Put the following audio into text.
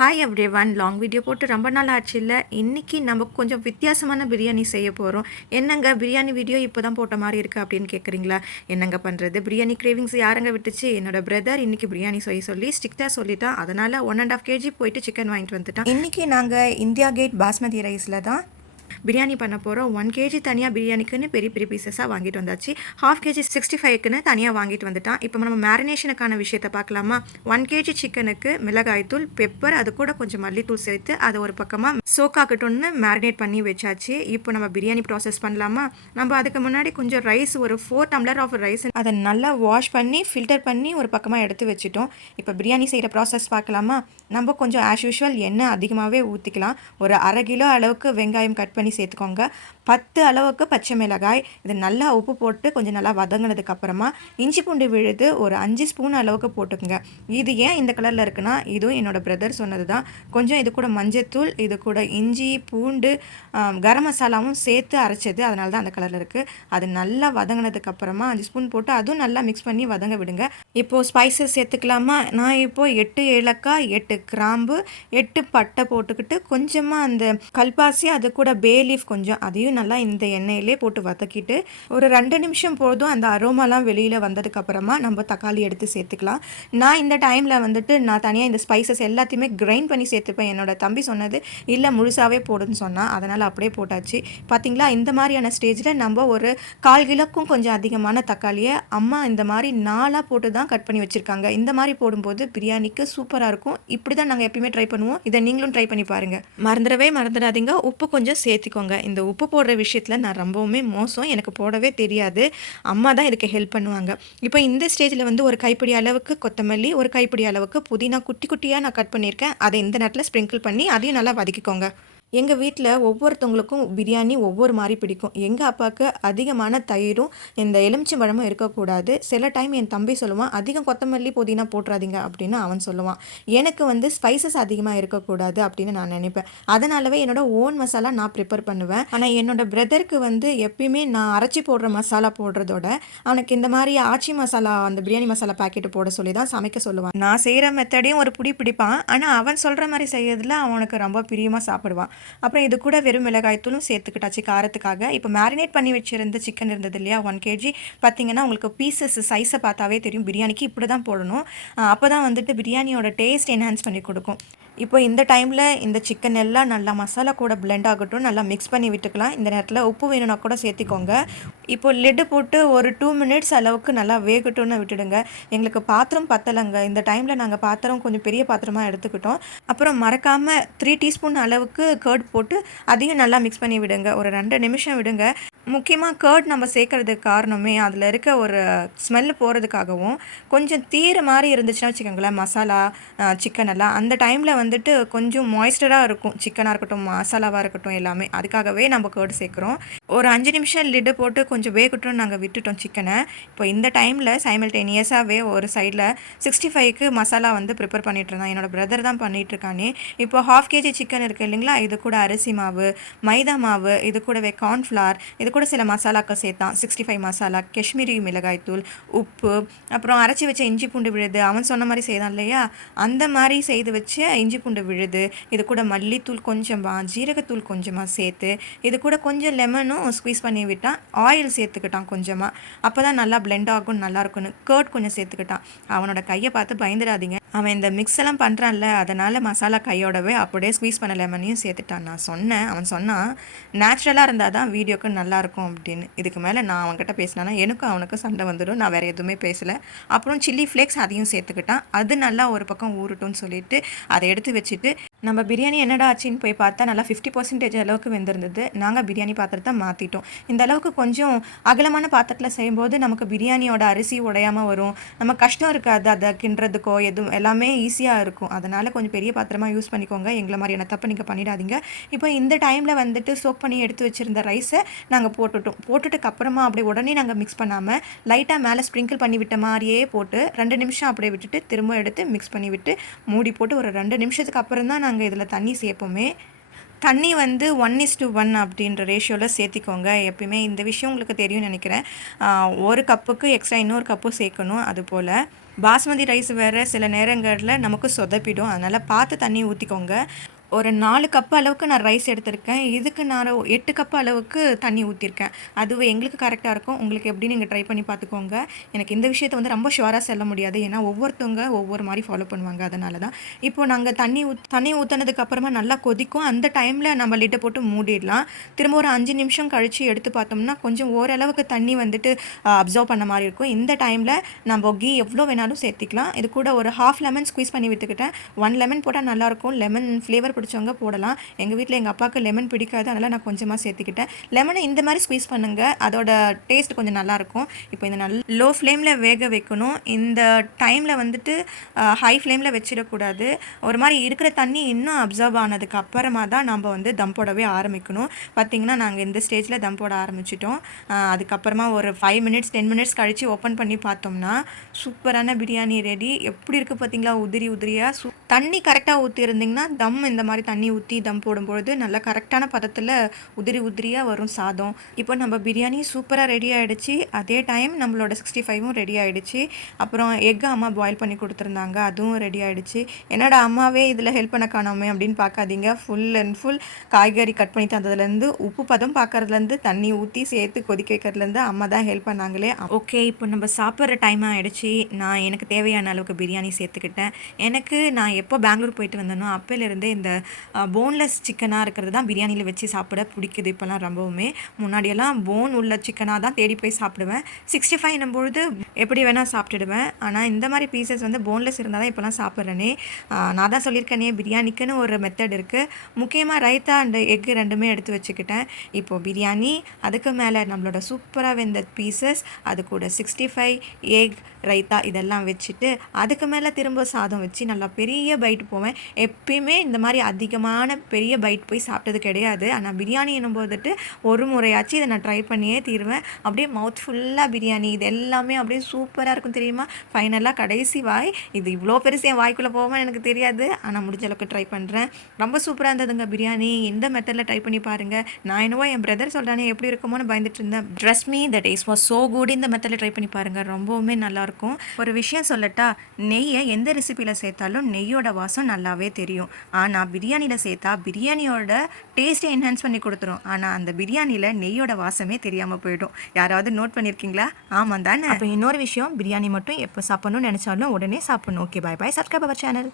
Hi everyone, long video போட்டு ரொம்ப நாள் ஆச்சு இல்லை. இன்றைக்கி நம்ம கொஞ்சம் வித்தியாசமான பிரியாணி செய்ய போகிறோம். என்னங்க பிரியாணி வீடியோ இப்போ தான் போட்ட மாதிரி இருக்குது அப்படின்னு கேட்குறீங்களா? என்னங்க பண்ணுறது, பிரியாணி கிரேவிங்ஸ் யாருங்க விட்டுச்சு. என்னோட பிரதர் இன்றைக்கி பிரியாணி செய்ய சொல்லி ஸ்ட்ரிக்டாக சொல்லிட்டான். அதனால் 1.5 kg போயிட்டு சிக்கன் வாங்கிட்டு வந்துட்டான். இன்றைக்கி நாங்கள் இந்தியா கேட் பாஸ்மதி ரைஸில் தான் பிரியாணி பண்ண போகிறோம். 1 kg தனியாக பிரியாணிக்குன்னு பெரிய பெரிய பீசஸாக வாங்கிட்டு வந்தாச்சு. 1/2 kg 65க்குன்னு தனியாக வாங்கிட்டு வந்துட்டான். இப்போ நம்ம மேரினேஷனுக்கான விஷயத்தை பார்க்கலாமா? 1 kg சிக்கனுக்கு மிளகாய்த்தூள், பெப்பர், அது கூட கொஞ்சம் மல்லித்தூள் சேர்த்து அதை ஒரு பக்கமாக சோக்காக்கட்டும்னு மேரினேட் பண்ணி வச்சாச்சு. இப்போ நம்ம பிரியாணி ப்ராசஸ் பண்ணலாமா? நம்ம அதுக்கு முன்னாடி கொஞ்சம் ரைஸ், ஒரு 4 டம்ளர் ஆஃப் ரைஸ், அதை நல்லா வாஷ் பண்ணி ஃபில்டர் பண்ணி ஒரு பக்கமாக எடுத்து வச்சுட்டோம். இப்போ பிரியாணி செய்கிற ப்ராசஸ் பார்க்கலாமா? நம்ம கொஞ்சம் ஆஸ் யூஷுவல் எண்ணெய் அதிகமாகவே ஊற்றிக்கலாம். ஒரு 1/2 கிலோ அளவுக்கு வெங்காயம் கட் பண்ணி சேர்த்துக்கோங்க. 10 அளவுக்கு பச்சை மிளகாய், இது நல்லா உப்பு போட்டு கொஞ்சம் நல்லா வதங்கினதுக்கு அப்புறமா இஞ்சி பூண்டு விழுது ஒரு 5 ஸ்பூன் அளவுக்கு போட்டுக்கோங்க. இது ஏன் இந்த கலரில் இருக்குன்னா, இதுவும் என்னோட பிரதர் சொன்னது தான். கொஞ்சம் இது கூட மஞ்சத்தூள், இது கூட இஞ்சி பூண்டு, கரம் மசாலாவும் சேர்த்து அரைச்சது, அதனால தான் அந்த கலரில் இருக்குது. அது நல்லா வதங்கினதுக்கு அப்புறமா 5 ஸ்பூன் போட்டு அதுவும் நல்லா மிக்ஸ் பண்ணி வதங்க விடுங்க. இப்போது ஸ்பைசஸ் சேர்த்துக்கலாமா? நான் இப்போது 8 ஏலக்காய், 8 கிராம்பு, 8 பட்டை போட்டுக்கிட்டு கொஞ்சமாக அந்த கல்பாசி, அது கூட பே லீஃப் கொஞ்சம், அதையும் நல்லா இந்த எண்ணெயிலே போட்டு வதக்கிட்டு ஒரு 2 நிமிஷம் போதும். அந்த அரோமாலாம் வெளியில் வந்ததுக்கப்புறமா நம்ம தக்காளி எடுத்து சேர்த்துக்கலாம். நான் இந்த டைமில் வந்துட்டு நான் தனியாக இந்த ஸ்பைசஸ் எல்லாத்தையுமே கிரைண்ட் பண்ணி சேர்த்துப்பேன். என்னோட தம்பி சொன்னது இல்லை முழுசாகவே போடுன்னு சொன்னால், அதனால் அப்படியே போட்டாச்சு. பார்த்திங்களா, இந்த மாதிரியான ஸ்டேஜில் நம்ம ஒரு 1/4 கிலோக்கும் கொஞ்சம் அதிகமான தக்காளியை அம்மா இந்த மாதிரி 4 போட்டு தான் கட் பண்ணி வச்சுருக்காங்க. இந்த மாதிரி போடும்போது பிரியாணிக்கு சூப்பராக இருக்கும். இப்படி தான் நாங்கள் எப்பயுமே ட்ரை பண்ணுவோம். இதை நீங்களும் ட்ரை பண்ணி பாருங்கள். மறந்துடாதீங்க, உப்பு கொஞ்சம் சேர்த்துக்கோங்க. இந்த உப்பு போடுற விஷயத்தில் நான் ரொம்பவுமே மோசம், எனக்கு போடவே தெரியாது. அம்மா தான் இதுக்கு ஹெல்ப் பண்ணுவாங்க. இப்போ இந்த ஸ்டேஜில் வந்து ஒரு கைப்பிடி அளவுக்கு கொத்தமல்லி, ஒரு கைப்பிடி அளவுக்கு புதினா குட்டி குட்டியாக நான் கட் பண்ணியிருக்கேன். அதை இந்த நேரத்தில் ஸ்ப்ரிங்கிள் பண்ணி அதையும் நல்லா வதக்கிக்கோங்க. எங்கள் வீட்டில் ஒவ்வொருத்தவங்களுக்கும் பிரியாணி ஒவ்வொரு மாதிரி பிடிக்கும். எங்கள் அப்பாவுக்கு அதிகமான தயிரும் இந்த எலுமிச்சம்பழமும் இருக்கக்கூடாது. சில டைம் என் தம்பி சொல்லுவான், அதிகம் கொத்தமல்லி புதினா போட்டுறாதீங்க அப்படின்னு அவன் சொல்லுவான். எனக்கு வந்து ஸ்பைசஸ் அதிகமாக இருக்கக்கூடாது அப்படின்னு நான் நினைப்பேன். அதனாலவே என்னோட ஓன் மசாலா நான் ப்ரிப்பேர் பண்ணுவேன். ஆனால் என்னோட பிரதருக்கு வந்து எப்பயுமே நான் அரைச்சி போடுற மசாலா போடுறதோட அவனுக்கு இந்த மாதிரி ஆச்சி மசாலா, அந்த பிரியாணி மசாலா பாக்கெட்டு போட சொல்லி தான் சமைக்க சொல்லுவான். நான் செய்கிற மெத்தடையும் ஒரு பிடிப்பான். ஆனால் அவன் சொல்கிற மாதிரி செய்யறதுல அவனுக்கு ரொம்ப பிரியமாக சாப்பிடுவான். அப்புறம் இது கூட வெறும் மிளகாய்த்தூளும் சேர்த்துக்கிட்டாச்சு காரத்துக்காக. இப்போ மேரினேட் பண்ணி வச்சுருந்த சிக்கன் இருந்தது இல்லையா, 1 kg, பார்த்தீங்கன்னா உங்களுக்கு பீசஸ் சைஸை பார்த்தாவே தெரியும். பிரியாணிக்கு இப்படி தான் போடணும். அப்போ தான் வந்துட்டு பிரியாணியோட டேஸ்ட் என்ஹான்ஸ் பண்ணி கொடுக்கும். இப்போ இந்த டைமில் இந்த சிக்கன் எல்லாம் நல்லா மசாலா கூட பிளெண்ட் ஆகட்டும், நல்லா மிக்ஸ் பண்ணி விட்டுக்கலாம். இந்த நேரத்தில் உப்பு வேணும்னா கூட சேர்த்திக்கோங்க. இப்போ லிட்டு போட்டு ஒரு 2 மினிட்ஸ் அளவுக்கு நல்லா வேகட்டும்னு விட்டுடுங்க. எங்களுக்கு பாத்திரம் பத்தலைங்க. இந்த டைமில் நாங்கள் பாத்திரம் கொஞ்சம் பெரிய பாத்திரமாக எடுத்துக்கிட்டோம். அப்புறம் மறக்காமல் 3 டீஸ்பூன் அளவுக்கு கர்ட் போட்டு அதையும் நல்லா மிக்ஸ் பண்ணி விடுங்க. ஒரு 2 நிமிஷம் விடுங்க. முக்கியமாக கர்ட் நம்ம சேர்க்கறதுக்கு காரணமே அதில் இருக்க ஒரு ஸ்மெல்லு போகிறதுக்காகவும், கொஞ்சம் தீர மாதிரி இருந்துச்சுன்னா வச்சுக்கோங்களேன் மசாலா, சிக்கன் எல்லாம், அந்த டைமில் வந்துட்டு கொஞ்சம் மாய்ஸ்டராக இருக்கும். சிக்கனாக இருக்கட்டும், மசாலாவாக இருக்கட்டும், எல்லாமே. அதுக்காகவே நம்ம கர்ட் சேர்க்குறோம். ஒரு 5 நிமிஷம் லிட்டு போட்டு கொஞ்சம் வேகட்டும்னு நாங்கள் விட்டுட்டோம் சிக்கனை. இப்போ இந்த டைமில் சைமல்டேனியஸாகவே ஒரு சைடில் 65க்கு மசாலா வந்து ப்ரிப்பேர் பண்ணிகிட்டு இருந்தான். என்னோடய பிரதர் தான் பண்ணிகிட்ருக்கானே. இப்போ 1/2 kg சிக்கன் இருக்குது இல்லைங்களா, இது கூட அரிசி மாவு, மைதா மாவு, இது கூடவே கார்ன்ஃப்ளவர், இது கூட சில மசாலாக்கள் சேர்த்தான். 65 மசாலா, காஷ்மீரி மிளகாய்த்தூள், உப்பு, அப்புறம் அரைச்சி வச்ச இஞ்சி பூண்டு விழுது, அவன் சொன்ன மாதிரி செய்தான் இல்லையா, அந்த மாதிரி செய்து வச்ச இஞ்சி பூண்டு விழுது, இது கூட மல்லித்தூள் கொஞ்சமாக, ஜீரகத்தூள் கொஞ்சமாக சேர்த்து, இது கூட கொஞ்சம் லெமனும் ஸ்குவீஸ் பண்ணி விட்டான். ஆயில் சேர்த்துக்கிட்டான் கொஞ்சமாக. அப்போ தான் நல்லா பிளெண்ட் ஆகும், நல்லாயிருக்குன்னு. கர்ட் கொஞ்சம் சேர்த்துக்கிட்டான். அவனோட கையை பார்த்து பயந்துடாதீங்க. அவன் இந்த மிக்ஸ் எல்லாம் பண்ணுறான்ல, அதனால் மசாலா கையோடவே அப்படியே ஸ்குவீஸ் பண்ண லெமனையும் சேர்த்துட்டான். நான் சொன்னேன், அவன் சொன்னான் நேச்சுரலாக இருந்தால் தான் வீடியோக்கு நல்லாயிருக்கும் அப்படின்னு. இதுக்கு மேலே நான் அவன்கிட்ட பேசினானா எனக்கும் அவனுக்கும் சண்டை வந்துடும். நான் வேறு எதுவுமே பேசலை. அப்புறம் சில்லி ஃப்ளேக்ஸ் அதையும் சேர்த்துக்கிட்டான். அது நல்லா ஒரு பக்கம் ஊறட்டும்னு சொல்லிட்டு அதை எடுத்து வச்சுட்டு, நம்ம பிரியாணி என்னடா ஆச்சுன்னு போய் பார்த்தா நல்லா 50% அளவுக்கு வெந்திருந்தது. நாங்கள் பிரியாணி பாத்திரத்தை மாற்றிட்டோம். இந்த அளவுக்கு கொஞ்சம் அகலமான பாத்திரத்தில் செய்யும்போது நமக்கு பிரியாணியோட அரிசி உடையாமல் வரும். நம்ம கஷ்டம் இருக்காது, அதை கிண்டுறதுக்கோ எதுவும் எல்லாமே ஈஸியாக இருக்கும். அதனால் கொஞ்சம் பெரிய பாத்திரமாக யூஸ் பண்ணிக்கோங்க. எங்களை மாதிரியான தப்பு நீங்கள் பண்ணிடாதீங்க. இப்போ இந்த டைமில் வந்துட்டு சோக் பண்ணி எடுத்து வச்சுருந்த ரைஸை நாங்கள் போட்டுட்டுக்கு அப்புறமா அப்படியே உடனே நாங்கள் மிக்ஸ் பண்ணாமல் லைட்டாக மேலே ஸ்ப்ரிங்கிள் பண்ணி விட்ட மாதிரியே போட்டு 2 நிமிஷம் அப்படியே விட்டுட்டு திரும்ப எடுத்து மிக்ஸ் பண்ணி விட்டு மூடி போட்டு ஒரு 2 நிமிஷத்துக்கு அப்புறம் தான் நாங்கள் இதில் தண்ணி சேர்ப்போமே. தண்ணி வந்து 1:1 அப்படின்ற ரேஷியோவில் சேர்த்திக்கோங்க. எப்பயுமே இந்த விஷயம் உங்களுக்கு தெரியும்னு நினைக்கிறேன். ஒரு கப்புக்கு எக்ஸ்ட்ரா இன்னொரு கப்பும் சேர்க்கணும். அதுபோல் பாஸ்மதி ரைஸ் வேறு சில நேரங்களில் நமக்கு சொதப்பிடும். அதனால் பார்த்து தண்ணி ஊற்றிக்கோங்க. ஒரு 4 கப்பு அளவுக்கு நான் ரைஸ் எடுத்திருக்கேன். இதுக்கு நான் 8 கப்பு அளவுக்கு தண்ணி ஊற்றிருக்கேன். அதுவே எங்களுக்கு கரெக்டாக இருக்கும். உங்களுக்கு எப்படி நீங்கள் ட்ரை பண்ணி பார்த்துக்கோங்க. எனக்கு இந்த விஷயத்தை வந்து ரொம்ப ஷுவராக சொல்ல முடியாது. ஏன்னா ஒவ்வொருத்தவங்க ஒவ்வொரு மாதிரி ஃபாலோ பண்ணுவாங்க. அதனால தான் இப்போது நாங்கள் தண்ணி ஊற்றினதுக்கு அப்புறமா நல்லா கொதிக்கும். அந்த டைமில் நம்ம லிட்டை போட்டு மூடிடலாம். திரும்ப ஒரு 5 நிமிஷம் கழித்து எடுத்து பார்த்தோம்னா கொஞ்சம் ஓரளவுக்கு தண்ணி வந்துட்டு அப்சர்வ் பண்ண மாதிரி இருக்கும். இந்த டைமில் நம்ம கீ எவ்வளோ வேணாலும் சேர்த்திக்கலாம். இது கூட ஒரு ½ லெமன் ஸ்குவீஸ் பண்ணி விட்டுக்கிட்டேன். 1 லெமன் போட்டால் நல்லாயிருக்கும். லெமன் ஃப்ளேவர் பிடிச்சவங்க போடலாம். எங்கள் வீட்டில் எங்கள் அப்பாவுக்கு லெமன் பிடிக்காது. அதனால் நான் கொஞ்சமாக சேர்த்துக்கிட்டேன். லெமனை இந்த மாதிரி ஸ்குவீஸ் பண்ணுங்கள். அதோட டேஸ்ட் கொஞ்சம் நல்லாயிருக்கும். இப்போ இந்த லோ ஃப்ளேமில் வேக வைக்கணும். இந்த டைமில் வந்துட்டு ஹை ஃப்ளேமில் வச்சிடக்கூடாது. ஒரு மாதிரி இருக்கிற தண்ணி இன்னும் அப்சர்வ் ஆனதுக்கு அப்புறமா தான் நம்ம வந்து தம் போடவே ஆரம்பிக்கணும். பார்த்திங்கன்னா நாங்கள் இந்த ஸ்டேஜில் தம் போட ஆரம்பிச்சிட்டோம். அதுக்கப்புறமா ஒரு 5 மினிட்ஸ் 10 மினிட்ஸ் கழித்து ஓப்பன் பண்ணி பார்த்தோம்னா சூப்பரான பிரியாணி ரெடி. எப்படி இருக்குது பார்த்திங்களா, உதிரியாக. தண்ணி கரெக்டாக ஊற்றிருந்திங்கன்னா தம் இந்த மாதிரி தண்ணி ஊற்றி தம் போடும்பொழுது நல்லா கரெக்டான பதத்தில் உதிரியாக வரும் சாதம். இப்போ நம்ம பிரியாணி சூப்பராக ரெடி ஆகிடுச்சு. அதே டைம் நம்மளோட 65ம் ரெடி ஆகிடுச்சு. அப்புறம் எக்கு அம்மா பாயில் பண்ணி கொடுத்துருந்தாங்க, அதுவும் ரெடி ஆகிடுச்சு. என்னோட அம்மாவே இதில் ஹெல்ப் பண்ண காணோமே அப்படின்னு பார்க்காதீங்க. ஃபுல் அண்ட் ஃபுல் காய்கறி கட் பண்ணி தந்ததுலேருந்து உப்பு பதம் பார்க்கறதுலேருந்து தண்ணி ஊற்றி சேர்த்து கொதிக்க வைக்கிறதுலேருந்து அம்மா தான் ஹெல்ப் பண்ணாங்களே. ஓகே, இப்போ நம்ம சாப்பிட்ற டைம் ஆகிடுச்சு. நான் எனக்கு தேவையான அளவுக்கு பிரியாணி சேர்த்துக்கிட்டேன். நான் எப்போ பெங்களூர் போயிட்டு வந்தேனோ அப்போலேருந்தே இந்த போன்லெஸ் சிக்கனாக இருக்கிறது தான் பிரியாணியில் வச்சு சாப்பிட பிடிக்குது இப்போலாம் ரொம்பவுமே. முன்னாடியெல்லாம் போன் உள்ள சிக்கனாக தான் தேடி போய் சாப்பிடுவேன். 65 பொழுது எப்படி வேணால் சாப்பிட்டுடுவேன். ஆனால் இந்த மாதிரி பீசஸ் வந்து போன்லெஸ் இருந்தால் தான் இப்போலாம் சாப்பிட்றேனே. நான் தான் சொல்லியிருக்கேனே பிரியாணிக்குன்னு ஒரு மெத்தட் இருக்குது. முக்கியமாக ரைத்தா அண்ட் எக்கு ரெண்டுமே எடுத்து வச்சுக்கிட்டேன். இப்போது பிரியாணி, அதுக்கு மேலே நம்மளோட சூப்பராக வெந்த பீசஸ், அது கூட 65 எக் ரைத்தா இதெல்லாம் வச்சுட்டு அதுக்கு மேலே திரும்ப சாதம் வச்சு நல்லா பெரிய பைட் போவேன். எப்பயுமே இந்த மாதிரி அதிகமான பெரிய பைட் போய் சாப்பிட்டது கிடையாது. ஆனால் பிரியாணி என்னும்போதுட்டு ஒரு முறையாச்சு இதை நான் ட்ரை பண்ணியே தீருவேன். அப்படியே மவுத் ஃபுல்லாக பிரியாணி, இது எல்லாமே அப்படியே சூப்பராக இருக்கும் தெரியுமா. ஃபைனலாக கடைசி வாய், இது இவ்வளோ பெருசு என் வாய்க்குள்ளே போவேன் எனக்கு தெரியாது. ஆனால் முடிஞ்ச அளவுக்கு ட்ரை பண்ணுறேன். ரொம்ப சூப்பராக இருந்ததுங்க பிரியாணி. இந்த மெத்தடில் ட்ரை பண்ணி பாருங்கள். நான் என்னவோ என் பிரதர் சொல்கிறானே எப்படி இருக்குமோன்னு பயந்துட்டு இருந்தேன். Trust me, the taste was so good. இந்த மெத்தடில் ட்ரை பண்ணி பாருங்கள், ரொம்பவுமே நல்லாயிருக்கும். ஒரு விஷயம் சொல்லட்டா, நெய்யை எந்த ரெசிபியில் சேர்த்தாலும் நெய்யோட வாசம் நல்லாவே தெரியும். ஆனால் பிரியாணியில் சேர்த்தா பிரியாணியோட டேஸ்ட்டை என்ஹான்ஸ் பண்ணி கொடுத்துரும். ஆனால் அந்த பிரியாணியில் நெய்யோட வாசமே தெரியாமல் போயிடும். யாராவது நோட் பண்ணியிருக்கீங்களா? ஆமாம் தானே. அப்போ இன்னொரு விஷயம், பிரியாணி மட்டும் எப்போ சாப்பிடணும்னு நினச்சாலும் உடனே சாப்பிடணும். Okay, bye bye. Subscribe our channel.